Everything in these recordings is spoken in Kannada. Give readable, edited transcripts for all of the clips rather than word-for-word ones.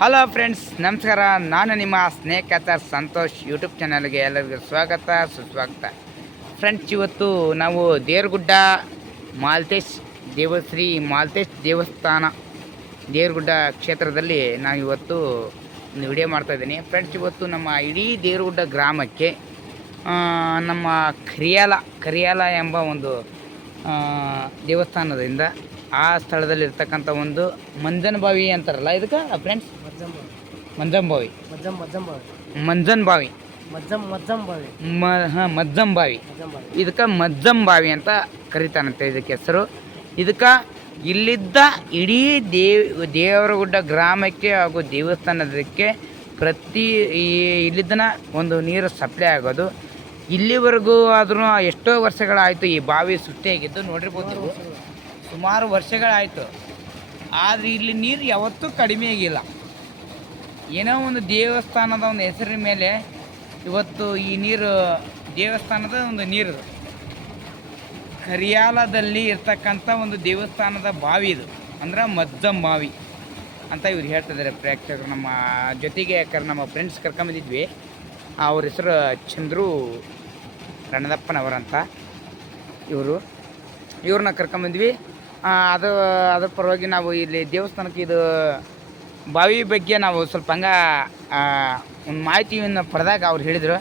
ಹಲೋ ಫ್ರೆಂಡ್ಸ್, ನಮಸ್ಕಾರ. ನಾನು ನಿಮ್ಮ ಸ್ನೇಕ್ ಕ್ಯಾಚರ್ ಸಂತೋಷ್. ಯೂಟ್ಯೂಬ್ ಚಾನಲ್ಗೆ ಎಲ್ಲರಿಗೂ ಸ್ವಾಗತ ಸುಸ್ವಾಗತ. ಫ್ರೆಂಡ್ಸ್, ಇವತ್ತು ನಾವು ದೇವರಗುಡ್ಡ ಮಾಲ್ತೇಶ್ ಶ್ರೀ ಮಾಲ್ತೇಶ್ ದೇವಸ್ಥಾನ ದೇವರಗುಡ್ಡ ಕ್ಷೇತ್ರದಲ್ಲಿ ನಾನು ಇವತ್ತು ಒಂದು ವಿಡಿಯೋ ಮಾಡ್ತಾಯಿದ್ದೀನಿ. ಫ್ರೆಂಡ್ಸ್, ಇವತ್ತು ನಮ್ಮ ಇಡೀ ದೇವರಗುಡ್ಡ ಗ್ರಾಮಕ್ಕೆ ನಮ್ಮ ಕರಿಯಾಲ ಎಂಬ ಒಂದು ದೇವಸ್ಥಾನದಿಂದ ಆ ಸ್ಥಳದಲ್ಲಿ ಇರ್ತಕ್ಕಂಥ ಒಂದು ಮಂಜನ್ ಬಾವಿ ಅಂತಾರಲ್ಲ, ಇದಕ್ಕೆ ಫ್ರೆಂಡ್ಸ್ ಮಜ್ಜಂ ಬಾವಿ, ಇದಕ್ಕೆ ಮಜ್ಜಂ ಬಾವಿ ಅಂತ ಕರೀತಾನಂತೆ. ಇದಕ್ಕೆ ಹೆಸರು. ಇದಕ್ಕೆ ಇಲ್ಲಿದ್ದ ಇಡೀ ದೇವರಗುಡ್ಡ ಗ್ರಾಮಕ್ಕೆ ಹಾಗೂ ದೇವಸ್ಥಾನದಕ್ಕೆ ಇಲ್ಲಿದ್ದನ ಒಂದು ನೀರು ಸಪ್ಲೈ ಆಗೋದು. ಇಲ್ಲಿವರೆಗೂ ಆದ್ರೂ ಎಷ್ಟೋ ವರ್ಷಗಳಾಯಿತು ಈ ಬಾವಿ ಸೃಷ್ಟಿಯಾಗಿದ್ದು. ನೋಡಿರ್ಬೋದು, ಸುಮಾರು ವರ್ಷಗಳಾಯಿತು. ಆದರೆ ಇಲ್ಲಿ ನೀರು ಯಾವತ್ತೂ ಕಡಿಮೆ ಆಗಿಲ್ಲ. ಏನೋ ಒಂದು ದೇವಸ್ಥಾನದ ಒಂದು ಹೆಸರಿನ ಮೇಲೆ ಇವತ್ತು ಈ ನೀರು ದೇವಸ್ಥಾನದ ಒಂದು ನೀರು ಕರಿಯಾಲದಲ್ಲಿ ಇರ್ತಕ್ಕಂಥ ಒಂದು ದೇವಸ್ಥಾನದ ಬಾವಿ ಇದು. ಅಂದ್ರೆ ಮಜ್ಜಂ ಬಾವಿ ಅಂತ ಇವ್ರು ಹೇಳ್ತಿದ್ದಾರೆ ಪ್ರೇಕ್ಷಕರು. ನಮ್ಮ ಜೊತೆಗೆ ನಮ್ಮ ಫ್ರೆಂಡ್ಸ್ ಕರ್ಕೊಂಬಂದಿದ್ವಿ. ಅವ್ರ ಹೆಸರು ಚಂದ್ರು ರಣದಪ್ಪನವರಂತ. ಇವ್ರನ್ನ ಕರ್ಕೊಂಬಂದ್ವಿ. ಅದ್ರ ಪರವಾಗಿ ನಾವು ಇಲ್ಲಿ ದೇವಸ್ಥಾನಕ್ಕೆ ಇದು ಬಾವಿ ಬಗ್ಗೆ ನಾವು ಸ್ವಲ್ಪ ಒಂದು ಮಾಹಿತಿಯನ್ನು ಪಡೆದಾಗ ಅವ್ರು ಹೇಳಿದರು,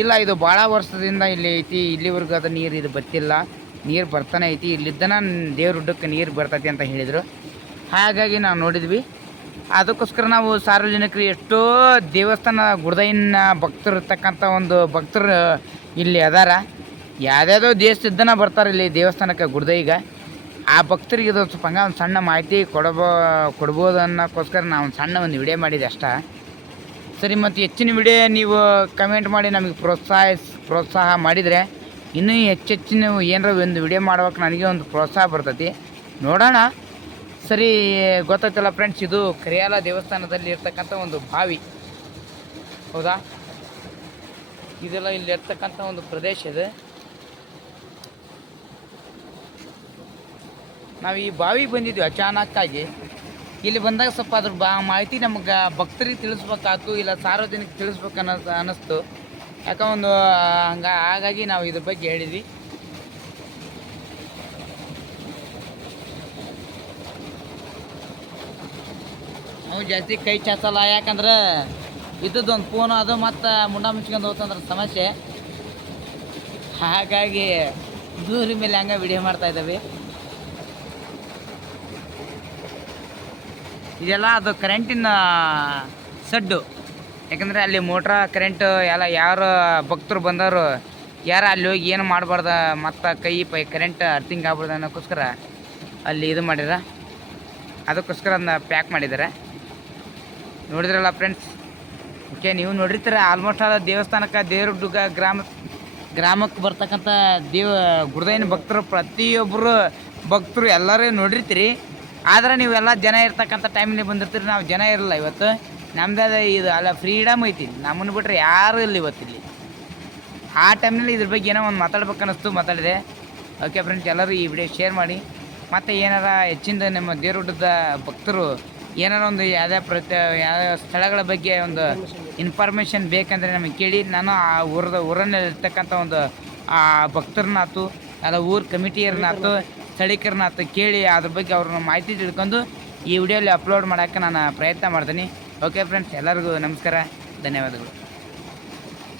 ಇಲ್ಲ ಇದು ಭಾಳ ವರ್ಷದಿಂದ ಇಲ್ಲಿ ಐತಿ, ಇಲ್ಲಿವರೆಗೂ ಅದು ನೀರು ಇದು ಬರ್ತಿಲ್ಲ, ನೀರು ಬರ್ತಾನೆ ಐತಿ, ಇಲ್ಲಿದ್ದನ ದೇವ್ರಗುಡ್ಡಕ್ಕೆ ನೀರು ಬರ್ತೈತಿ ಅಂತ ಹೇಳಿದರು. ಹಾಗಾಗಿ ನಾವು ನೋಡಿದ್ವಿ. ಅದಕ್ಕೋಸ್ಕರ ನಾವು ಸಾರ್ವಜನಿಕರು ಎಷ್ಟೋ ದೇವಸ್ಥಾನ ಗುಡ್ದೈನ ಭಕ್ತರು ಇರ್ತಕ್ಕಂಥ ಒಂದು ಭಕ್ತರು ಇಲ್ಲಿ ಅದಾರ. ಯಾವುದ್ಯಾವುದೋ ದೇಶದಿದ್ದನ ಬರ್ತಾರೆ ಇಲ್ಲಿ ದೇವಸ್ಥಾನಕ್ಕೆ ಗುಡ್ದೈಗೆ. ಆ ಭಕ್ತರಿಗೆ ಇದು ಸ್ವಲ್ಪ ಒಂದು ಸಣ್ಣ ಮಾಹಿತಿ ಕೊಡ್ಬೋದು ಅನ್ನೋಕ್ಕೋಸ್ಕರ ನಾವು ಒಂದು ಸಣ್ಣ ಒಂದು ವಿಡಿಯೋ ಮಾಡಿದೆ ಅಷ್ಟೇ. ಸರಿ, ಮತ್ತು ಹೆಚ್ಚಿನ ವಿಡಿಯೋ ನೀವು ಕಮೆಂಟ್ ಮಾಡಿ ನಮಗೆ ಪ್ರೋತ್ಸಾಹ ಮಾಡಿದರೆ ಇನ್ನೂ ಹೆಚ್ಚಿನ ಏನಾರ ಒಂದು ವಿಡಿಯೋ ಮಾಡ್ಬೇಕು, ನನಗೆ ಒಂದು ಪ್ರೋತ್ಸಾಹ ಬರ್ತೈತಿ. ನೋಡೋಣ. ಸರಿ, ಗೊತ್ತಾಯ್ತಲ್ಲ ಫ್ರೆಂಡ್ಸ್, ಇದು ಕರಿಯಾಲ ದೇವಸ್ಥಾನದಲ್ಲಿ ಇರ್ತಕ್ಕಂಥ ಒಂದು ಬಾವಿ, ಹೌದಾ? ಇದೆಲ್ಲ ಇಲ್ಲಿ ಇರ್ತಕ್ಕಂಥ ಒಂದು ಪ್ರದೇಶ ಇದೆ. ನಾವು ಈ ಬಾವಿಗೆ ಬಂದಿದ್ವಿ ಅಚಾನಕ್ಕಾಗಿ. ಇಲ್ಲಿ ಬಂದಾಗ ಸ್ವಲ್ಪ ಅದ್ರ ಮಾಹಿತಿ ನಮಗೆ ಭಕ್ತರಿಗೆ ತಿಳಿಸ್ಬೇಕಾಯ್ತು, ಇಲ್ಲ ಸಾರ್ವಜನಿಕ ತಿಳಿಸ್ಬೇಕು ಅನ್ನಿಸ್ತು. ಒಂದು ಹಾಗಾಗಿ ನಾವು ಇದ್ರ ಬಗ್ಗೆ ಹೇಳಿದ್ವಿ. ನಾವು ಜಾಸ್ತಿ ಕೈ ಚಾಚಲ್ಲ, ಯಾಕಂದ್ರೆ ಇದ್ದದ್ದೊಂದು ಫೋನು ಅದು ಮತ್ತು ಮುಂಡ ಮುಚ್ಕೊಂಡು ಹೋಗ್ತಂದ್ರೆ ಸಮಸ್ಯೆ. ಹಾಗಾಗಿ ದೂರ ಮೇಲೆ ವಿಡಿಯೋ ಮಾಡ್ತಾಯಿದ್ದಾವೆ. ಇದೆಲ್ಲ ಅದು ಕರೆಂಟಿನ ಸಡ್ಡು. ಯಾಕಂದರೆ ಅಲ್ಲಿ ಮೋಟ್ರ ಕರೆಂಟು ಎಲ್ಲ ಯಾರು ಭಕ್ತರು ಬಂದವರು ಯಾರು ಅಲ್ಲಿ ಹೋಗಿ ಏನು ಮಾಡಬಾರ್ದು, ಮತ್ತು ಕೈ ಕರೆಂಟ್ ಅರ್ಥಿಂಗ್ ಆಗ್ಬಾರ್ದು ಅನ್ನೋಕ್ಕೋಸ್ಕರ ಅಲ್ಲಿ ಇದು ಮಾಡಿರ. ಅದಕ್ಕೋಸ್ಕರ ಅದನ್ನ ಪ್ಯಾಕ್ ಮಾಡಿದ್ದಾರೆ. ನೋಡಿದ್ರಲ್ಲ ಫ್ರೆಂಡ್ಸ್. ಓಕೆ, ನೀವು ನೋಡಿರ್ತೀರ ಆಲ್ಮೋಸ್ಟ್ ಆದ ದೇವಸ್ಥಾನಕ್ಕೆ ದೇವರಗುಡ್ಡ ಗ್ರಾಮಕ್ಕೆ ಬರ್ತಕ್ಕಂಥ ಗುಡ್ದೈನ ಭಕ್ತರು, ಪ್ರತಿಯೊಬ್ಬರು ಭಕ್ತರು ಎಲ್ಲರೂ ನೋಡಿರ್ತೀರಿ. ಆದರೆ ನೀವೆಲ್ಲ ಜನ ಇರ್ತಕ್ಕಂಥ ಟೈಮಲ್ಲಿ ಬಂದಿರ್ತೀರಿ. ನಾವು ಜನ ಇರಲ್ಲ ಇವತ್ತು. ನಮ್ಮದೇ ಇದು ಅಲ್ಲ, ಫ್ರೀಡಮ್ ಐತಿ. ನಮ್ಮನ್ನು ಬಿಟ್ಟರೆ ಯಾರೂ ಇಲ್ಲ ಇವತ್ತಿಲ್ಲಿ. ಆ ಟೈಮ್ನಲ್ಲಿ ಇದ್ರ ಬಗ್ಗೆ ಏನೋ ಒಂದು ಮಾತಾಡ್ಬೇಕು ಅನ್ನಿಸ್ತು, ಮಾತಾಡಿದೆ. ಓಕೆ ಫ್ರೆಂಡ್ಸ್, ಎಲ್ಲರೂ ಈ ವಿಡಿಯೋ ಶೇರ್ ಮಾಡಿ. ಮತ್ತು ಏನಾರ ಹೆಚ್ಚಿನ ನಮ್ಮ ದೇವರಗುಡ್ಡದ ಭಕ್ತರು ಏನಾರ ಒಂದು ಯಾವ ಸ್ಥಳಗಳ ಬಗ್ಗೆ ಒಂದು ಇನ್ಫಾರ್ಮೇಷನ್ ಬೇಕಂದರೆ ನಮಗೆ ಕೇಳಿ. ನಾನು ಆ ಊರಲ್ಲಿರ್ತಕ್ಕಂಥ ಒಂದು ಆ ಭಕ್ತರನ್ನಾಯ್ತು, ಅಲ್ಲ ಊರ ಕಮಿಟಿಯವ್ರನ್ನಾಯ್ತು, ಸ್ಥಳೀಕರನ್ನಾಯ್ತು ಕೇಳಿ ಅದ್ರ ಬಗ್ಗೆ ಅವ್ರನ್ನ ಮಾಹಿತಿ ತಿಳ್ಕೊಂಡು ಈ ವಿಡಿಯೋಲಿ ಅಪ್ಲೋಡ್ ಮಾಡೋಕ್ಕೆ ನಾನು ಪ್ರಯತ್ನ ಮಾಡ್ತೀನಿ. ಓಕೆ ಫ್ರೆಂಡ್ಸ್, ಎಲ್ಲರಿಗೂ ನಮಸ್ಕಾರ, ಧನ್ಯವಾದಗಳು.